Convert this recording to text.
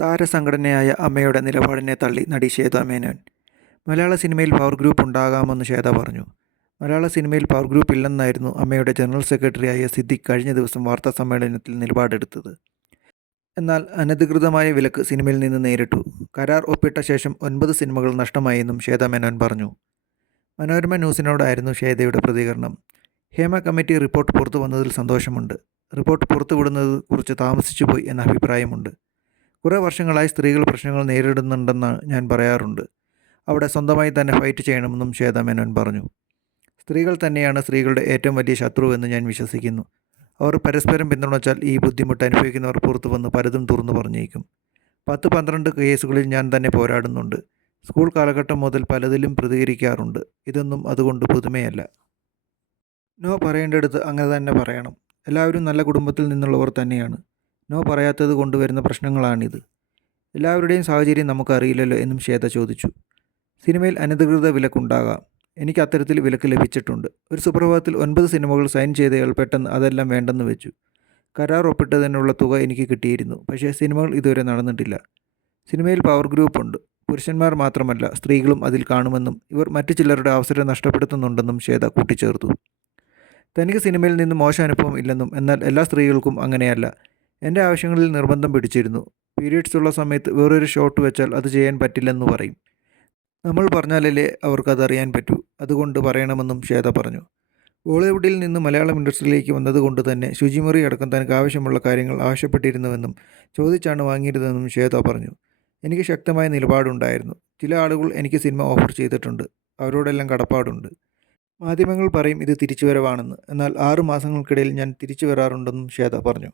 താരസംഘടനയായ അമ്മയുടെ നിലപാടിനെ തള്ളി നടി ശ്വേത മേനോൻ. മലയാള സിനിമയിൽ പവർ ഗ്രൂപ്പ് ഉണ്ടാകാമെന്ന് ശ്വേത പറഞ്ഞു. മലയാള സിനിമയിൽ പവർ ഗ്രൂപ്പ് ഇല്ലെന്നായിരുന്നു അമ്മയുടെ ജനറൽ സെക്രട്ടറിയായ സിദ്ദിഖ് കഴിഞ്ഞ ദിവസം വാർത്താ സമ്മേളനത്തിൽ നിലപാടെടുത്തത്. എന്നാൽ അനധികൃതമായ വിലക്ക് സിനിമയിൽ നിന്ന് നേരിട്ടു. കരാർ ഒപ്പിട്ട ശേഷം ഒൻപത് സിനിമകൾ നഷ്ടമായെന്നും ശ്വേത മേനോൻ പറഞ്ഞു. മനോരമ ന്യൂസിനോടായിരുന്നു ശ്വേതയുടെ പ്രതികരണം. ഹേമ കമ്മിറ്റി റിപ്പോർട്ട് പുറത്തു വന്നതിൽ സന്തോഷമുണ്ട്. റിപ്പോർട്ട് പുറത്തുവിടുന്നത് കുറിച്ച് താമസിച്ചു പോയി എന്ന അഭിപ്രായമുണ്ട്. കുറേ വർഷങ്ങളായി സ്ത്രീകൾ പ്രശ്നങ്ങൾ നേരിടുന്നുണ്ടെന്ന് ഞാൻ പറയാറുണ്ട്. അവിടെ സ്വന്തമായി തന്നെ ഫൈറ്റ് ചെയ്യണമെന്നും ശ്വേത മേനോൻ പറഞ്ഞു. സ്ത്രീകൾ തന്നെയാണ് സ്ത്രീകളുടെ ഏറ്റവും വലിയ ശത്രു എന്ന് ഞാൻ വിശ്വസിക്കുന്നു. അവർ പരസ്പരം പിന്തുണച്ചാൽ ഈ ബുദ്ധിമുട്ട് അനുഭവിക്കുന്നവർ പുറത്തു വന്ന് പലതും തുറന്നു പറഞ്ഞേക്കും. പത്ത് പന്ത്രണ്ട് കേസുകളിൽ ഞാൻ തന്നെ പോരാടുന്നുണ്ട്. സ്കൂൾ കാലഘട്ടം മുതൽ പലതിലും പ്രതികരിക്കാറുണ്ട്. ഇതൊന്നും അതുകൊണ്ട് പുതുമയല്ല. നോ പറയേണ്ടടുത്ത് അങ്ങനെ തന്നെ പറയണം. എല്ലാവരും നല്ല കുടുംബത്തിൽ നിന്നുള്ളവർ തന്നെയാണ്. നോ പറയാത്തത് കൊണ്ടുവരുന്ന പ്രശ്നങ്ങളാണിത്. എല്ലാവരുടെയും സാഹചര്യം നമുക്കറിയില്ലല്ലോ എന്നും ശ്വേത ചോദിച്ചു. സിനിമയിൽ അനധികൃത വിലക്കുണ്ടാകാം. എനിക്ക് അത്തരത്തിൽ വിലക്ക് ലഭിച്ചിട്ടുണ്ട്. ഒരു സുപ്രഭാതത്തിൽ ഒൻപത് സിനിമകൾ സൈൻ ചെയ്തയാൾ പെട്ടെന്ന് അതെല്ലാം വേണ്ടെന്ന് വെച്ചു. കരാർ ഒപ്പിട്ടതിനുള്ള തുക എനിക്ക് കിട്ടിയിരുന്നു. പക്ഷേ സിനിമകൾ ഇതുവരെ നടന്നിട്ടില്ല. സിനിമയിൽ പവർ ഗ്രൂപ്പ് ഉണ്ട്. പുരുഷന്മാർ മാത്രമല്ല സ്ത്രീകളും അതിൽ കാണുമെന്നും ഇവർ മറ്റു ചിലരുടെ അവസരം നഷ്ടപ്പെടുത്തുന്നുണ്ടെന്നും ശ്വേത കൂട്ടിച്ചേർത്തു. തനിക്ക് സിനിമയിൽ നിന്ന് മോശം അനുഭവം ഇല്ലെന്നും എന്നാൽ എല്ലാ സ്ത്രീകൾക്കും അങ്ങനെയല്ല. എന്റെ ആവശ്യങ്ങളിൽ നിർബന്ധം പിടിച്ചിരുന്നു. പീരീഡ്സ് ഉള്ള സമയത്ത് വേറൊരു ഷോട്ട് വെച്ചാൽ അത് ചെയ്യാൻ പറ്റില്ലെന്ന് പറയും. നമ്മൾ പറഞ്ഞാലല്ലേ അവർക്കതറിയാൻ പറ്റൂ. അതുകൊണ്ട് പറയണമെന്നും ശ്വേത പറഞ്ഞു. ബോളിവുഡിൽ നിന്ന് മലയാളം ഇൻഡസ്ട്രിയിലേക്ക് വന്നതുകൊണ്ട് തന്നെ ശുചിമുറി അടക്കം തനിക്ക് ആവശ്യമുള്ള കാര്യങ്ങൾ ആവശ്യപ്പെട്ടിരുന്നുവെന്നും ചോദിച്ചാണ് വാങ്ങിയിരുന്നതെന്നും ശ്വേത പറഞ്ഞു. എനിക്ക് ശക്തമായ നിലപാടുണ്ടായിരുന്നു. ചില ആളുകൾ എനിക്ക് സിനിമ ഓഫർ ചെയ്തിട്ടുണ്ട്. അവരോടെല്ലാം കടപ്പാടുണ്ട്. മാധ്യമങ്ങൾ പറയും ഇത് തിരിച്ചുവരവാണെന്ന്. എന്നാൽ ആറു മാസങ്ങൾക്കിടയിൽ ഞാൻ തിരിച്ചു വരാറുണ്ടെന്നും ശ്വേത പറഞ്ഞു.